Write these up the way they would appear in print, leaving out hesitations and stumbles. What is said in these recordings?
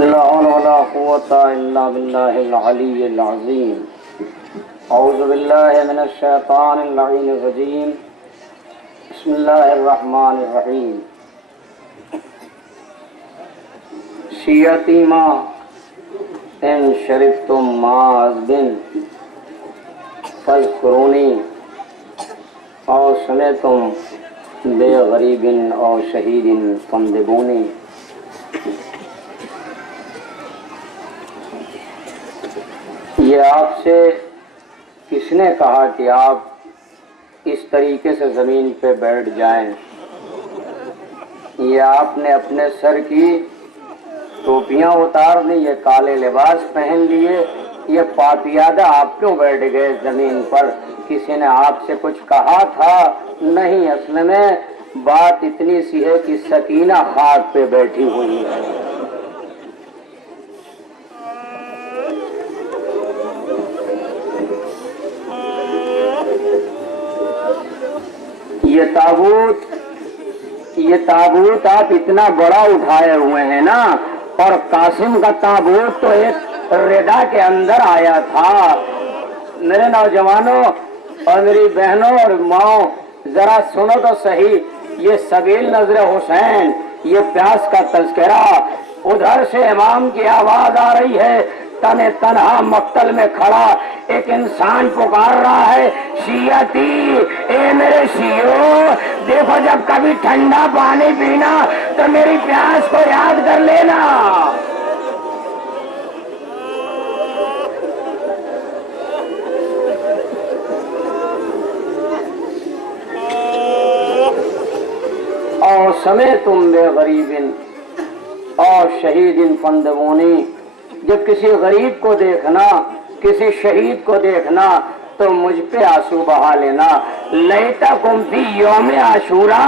لا حول ولا قوة إلا بالله العلي العظيم. أعوذ بالله من الشيطان اللعين الرجيم. بسم الله الرحمن الرحيم. شيعتي ما إن شربتم ماء عذب فاذكروني أو سمعتم بغريب أو شهيد فانذبوني. یہ آپ سے کس نے کہا کہ آپ اس طریقے سے زمین پہ بیٹھ جائیں؟ یہ آپ نے اپنے سر کی ٹوپیاں اتار دی، یہ کالے لباس پہن لیے، یہ پاپیادہ آپ کیوں بیٹھ گئے زمین پر؟ کسی نے آپ سے کچھ کہا تھا؟ نہیں، اصل میں بات اتنی سی ہے کہ سکینہ خاک پہ بیٹھی ہوئی ہے. یہ تابوت آپ اتنا بڑا اٹھائے ہوئے ہیں نا، اور قاسم کا تابوت تو ایک ردا کے اندر آیا تھا. میرے نوجوانوں اور میری بہنوں اور ماؤں، ذرا سنو تو صحیح. یہ سبیل نظر حسین، یہ پیاس کا تذکرہ. ادھر سے امام کی آواز آ رہی ہے، تن تنہا مقتل میں کھڑا ایک انسان پکار رہا ہے، شیعتی، اے میرے شیعو، دیکھو جب کبھی ٹھنڈا پانی پینا تو میری پیاس کو یاد کر لینا. اور سمے تم بے غریب اور شہید فندبونی. جب کسی غریب کو دیکھنا، کسی شہید کو دیکھنا تو مجھ پہ آنسو بہا لینا. لیتکم فی یوم عاشورا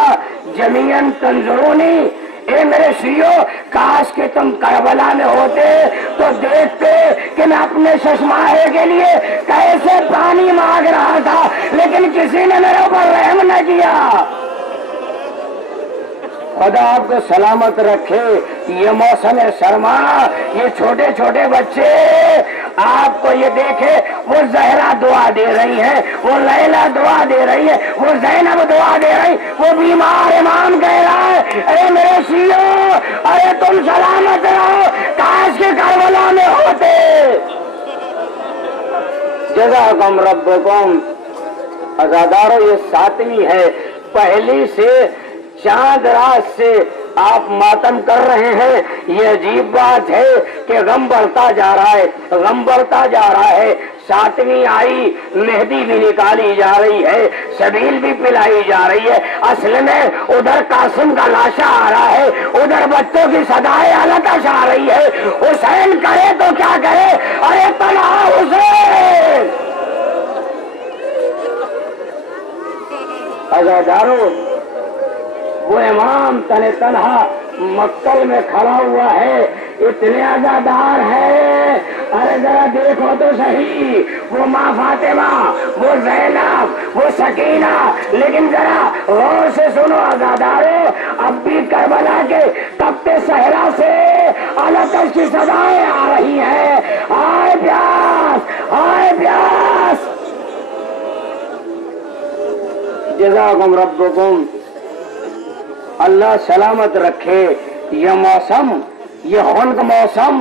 جمیعا تنظرونی. اے میرے شیعو، کاش کہ تم کربلا میں ہوتے تو دیکھتے کہ میں اپنے ششماہے کے لیے کیسے پانی مانگ رہا تھا، لیکن کسی نے میرے اوپر رحم نہ کیا. خدا آپ کو سلامت رکھے. یہ موسم سرما، یہ چھوٹے چھوٹے بچے آپ کو یہ دیکھے، وہ زہرا دعا دے رہی ہیں، وہ لیلا دعا دے رہی ہے، وہ زینب دعا دے رہی، وہ بیمار امام کہہ رہا ہے، ارے میرے شیعو، ارے تم سلامت رہو، کاش کے کربلا میں ہوتے. جزاکم ربکم. عزادارو، یہ 7ویں ہے. پہلی سے چاند رات سے آپ ماتم کر رہے ہیں. یہ عجیب بات ہے کہ غم بڑھتا جا رہا ہے، غم بڑھتا جا رہا ہے. 7ویں آئی، مہدی بھی نکالی جا رہی ہے، سبیل بھی پلائی جا رہی ہے. اصل میں ادھر قاسم کا لاشا آ رہا ہے، ادھر بچوں کی صدائے التش آ رہی ہے. حسین کرے تو کیا کرے، ارے تنہا حسین. عزادارو، وہ امام تن تنہا مقتل میں کھڑا ہوا ہے، اتنے عزادار ہے. ارے ذرا دیکھو تو صحیح، وہ ماں فاطمہ، وہ زینب، وہ سکینہ. لیکن ذرا غور سے سنو عزادارو، اب بھی کربلا کے تپتے صحرا سے التش کی صدائیں آ رہی ہیں. آئے پیاس، آئے پیاس. جزاکم ربکم. اللہ سلامت رکھے. یہ موسم، یہ خنک موسم،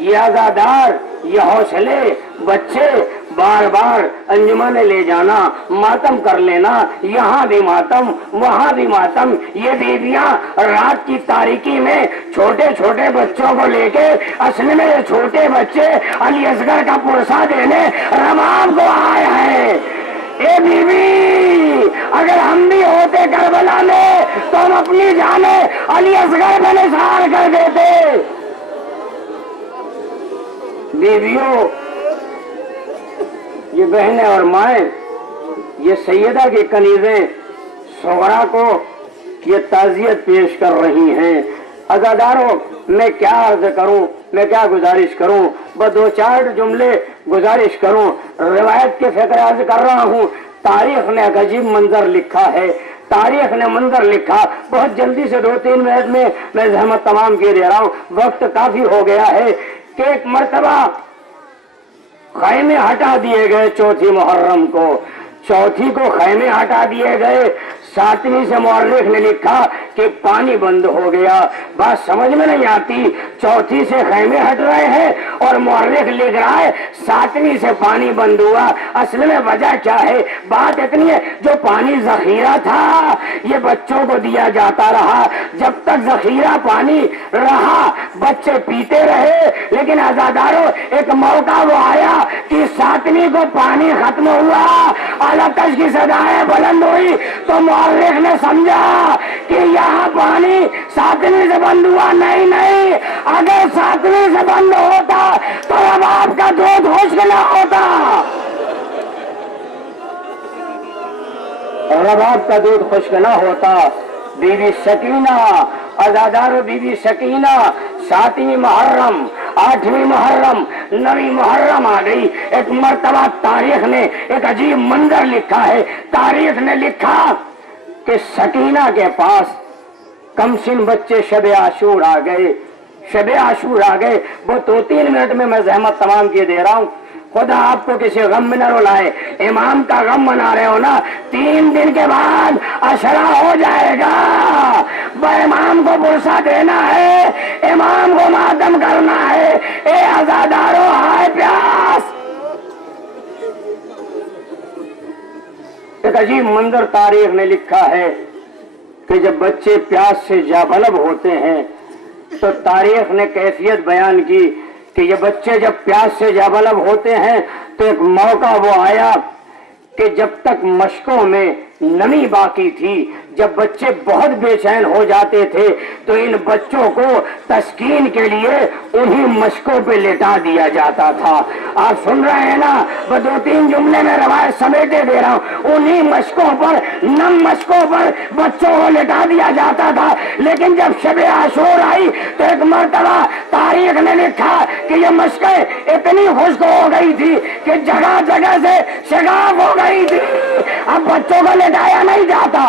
یہ عزادار، یہ حوصلے، بچے بار بار انجمن لے جانا، ماتم کر لینا، یہاں بھی ماتم، وہاں بھی ماتم. یہ بیویاں رات کی تاریکی میں چھوٹے چھوٹے بچوں کو لے کے، اصل میں یہ چھوٹے بچے علی اصغر کا پرسہ دینے رباب کو آئے ہیں. اے بیوی، اگر ہم بھی ہوتے کربلا میں تو ہم اپنی جانیں علی اصغر میں نثار کر دیتے. بیویوں، یہ بہنیں اور مائیں، یہ سیدہ کی کنیزیں صغرا کو یہ تعزیت پیش کر رہی ہیں. عزاداروں، میں کیا عرض کروں، میں کیا گزارش کروں، بس 2-4 جملے گزارش کروں. روایت کے فکر عرض کر رہا ہوں. تاریخ نے ایک عجیب منظر لکھا ہے. تاریخ نے منظر لکھا. بہت جلدی سے 2-3 منٹ میں زحمت تمام کیے دے رہا ہوں, وقت کافی ہو گیا ہے کہ ایک مرتبہ خیمے ہٹا دیے گئے چوتھی محرم کو, چوتھی کو خیمے ہٹا دیے گئے. 7ویں سے مورخ نے لکھا کہ پانی بند ہو گیا. بات سمجھ میں نہیں آتی, چوتھی سے خیمے ہٹ رہے ہیں اور مورخ لکھ رہا ہے 7ویں سے پانی بند ہوا. اصل میں وجہ کیا ہے؟ بات اتنی ہے, جو پانی ذخیرہ تھا یہ بچوں کو دیا جاتا رہا. جب تک ذخیرہ پانی رہا بچے پیتے رہے, لیکن عزادارو ایک موقع وہ آیا کہ 7ویں کو پانی ختم ہوا, آلاتش کی صدایں بلند ہوئی تو مورخ نے سمجھا کہ یہاں پانی 7ویں سے بند ہوا. نہیں, اگر 7ویں سے بند ہوتا تو اب آپ کا دودھ خشک نہ ہوتا, رباب کا دودھ خشک نہ ہوتا. بی بی سکینہ, عزادار بی بی سکینہ, 7ویں محرم, 8ویں محرم, 9ویں محرم آ گئی. ایک مرتبہ تاریخ نے ایک عجیب منظر لکھا ہے. تاریخ نے لکھا کہ سکینہ کے پاس کم سن بچے شب عاشور آ گئے, شب عاشور آ گئے. وہ 2-3 منٹ میں زحمت تمام کیے دے رہا ہوں. خدا آپ کو کسی غم میں نہ رلائے. امام کا غم منا رہے ہو نا, 3 دن کے بعد عشرہ ہو جائے گا. وہ امام کو برسا دینا ہے, امام کو ماتم کرنا ہے. اے عزادارو ہائے پیاس. ایک عجیب منظر تاریخ نے لکھا ہے کہ جب بچے پیاس سے جابلب ہوتے ہیں تو تاریخ نے کیفیت بیان کی کہ یہ بچے جب پیاس سے جابلب ہوتے ہیں تو ایک موقع وہ آیا کہ جب تک مشقوں میں نمی باقی تھی, جب بچے بہت بے چین ہو جاتے تھے تو ان بچوں کو تسکین کے لیے انہی مشقوں پہ لٹا دیا جاتا تھا. آپ سن رہے ہیں نا, وہ 2-3 جملے میں روایت سمیٹے دے رہا ہوں. انہی مشقوں پر, نم مشقوں پر بچوں کو لٹا دیا جاتا تھا. لیکن جب شب عاشور آئی تو ایک مرتبہ تاریخ نے لکھا کہ یہ مشقیں اتنی خشک ہو گئی تھی کہ جگہ جگہ سے شگاف ہو گئی تھی. اب بچوں کو لٹایا نہیں جاتا.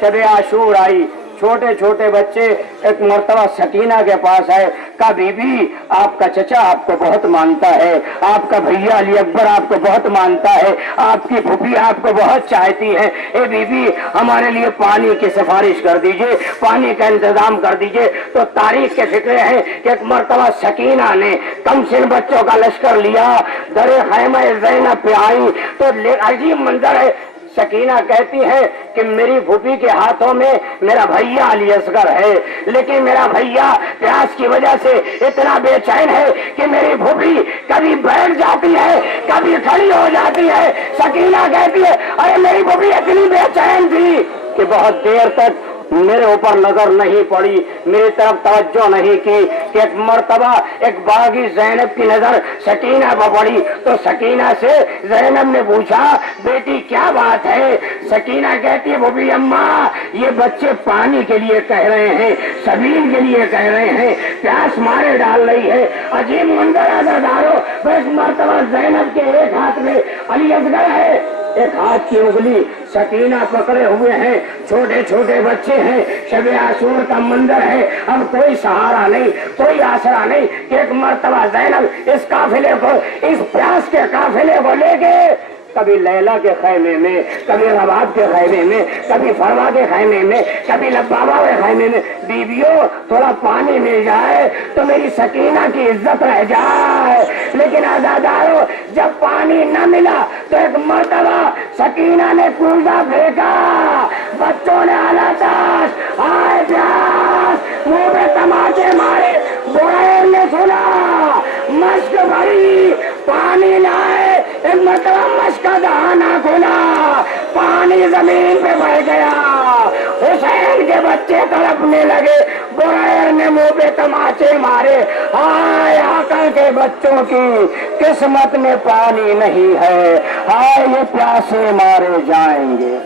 شب عاشور آئی, چھوٹے چھوٹے بچے ایک مرتبہ سکینہ کے پاس آئے, کہا بی بی آپ کا چچا آپ کو بہت مانتا ہے, آپ کا بھیا علی اکبر آپ کو بہت مانتا ہے, آپ کی پھوپھی آپ کو بہت چاہتی ہے. اے بی بی ہمارے لیے پانی کی سفارش کر دیجئے, پانی کا انتظام کر دیجئے. تو تاریخ کے فکرے ہیں کہ ایک مرتبہ سکینہ نے کم سن بچوں کا لشکر لیا, در خیمہ زینب پہ آئی تو عجیب منظر ہے. سکینہ کہتی ہے کہ میری پھوپھی کے ہاتھوں میں میرا بھیا علی اصغر ہے, لیکن میرا بھیا پیاس کی وجہ سے اتنا بے چین ہے کہ میری پھوپھی کبھی بیٹھ جاتی ہے کبھی کھڑی ہو جاتی ہے. سکینہ کہتی ہے ارے میری پھوپھی اتنی بے چین تھی کہ بہت دیر تک میرے اوپر نظر نہیں پڑی, میری طرف توجہ نہیں کی. کہ ایک مرتبہ ایک باغی زینب کی نظر سکینہ پر پڑی تو سکینہ سے زینب نے پوچھا بیٹی کیا بات ہے؟ سکینہ کہتی ہے بھوبی اماں یہ بچے پانی کے لیے کہہ رہے ہیں, سبیل کے لیے کہہ رہے ہیں, پیاس مارے ڈال رہی ہے. عجیب منظر عزادارو, بس مرتبہ زینب کے ایک ہاتھ میں علی اصغر ہے, ایک ہاتھ کی انگلی سکینہ پکڑے ہوئے ہیں, چھوٹے چھوٹے بچے ہیں. شب عاشور کا منظر ہے, اب کوئی سہارا نہیں, کوئی آسرا نہیں. کہ ایک مرتبہ زینب اس قافلے کو, اس پیاس کے قافلے کو لے کے کبھی لیلا کے خیمے میں, کبھی رباب کے خیمے میں, کبھی فروا کے خیمے میں, کبھی لبابا کے خیمے میں. بیویوں تھوڑا پانی مل جائے تو میری سکینہ کی عزت رہ جائے. لیکن عزادارو جب پانی نہ ملا تو ایک مرتبہ سکینہ نے کوزہ پھینکا, بچوں نے آلاتش آئے پیاس منہ پہ تماچے مارے. برائر نے سنا مشک بھری پانی لائے, ایک مرتبہ مشک کا دہانہ کھلا, پانی زمین پہ بہ گیا. حسین کے بچے تڑپنے لگے, برائر نے منہ پہ تماچے مارے. ہائے آقا کے بچوں کی قسمت میں پانی نہیں ہے, ہائے یہ پیاسے مارے جائیں گے.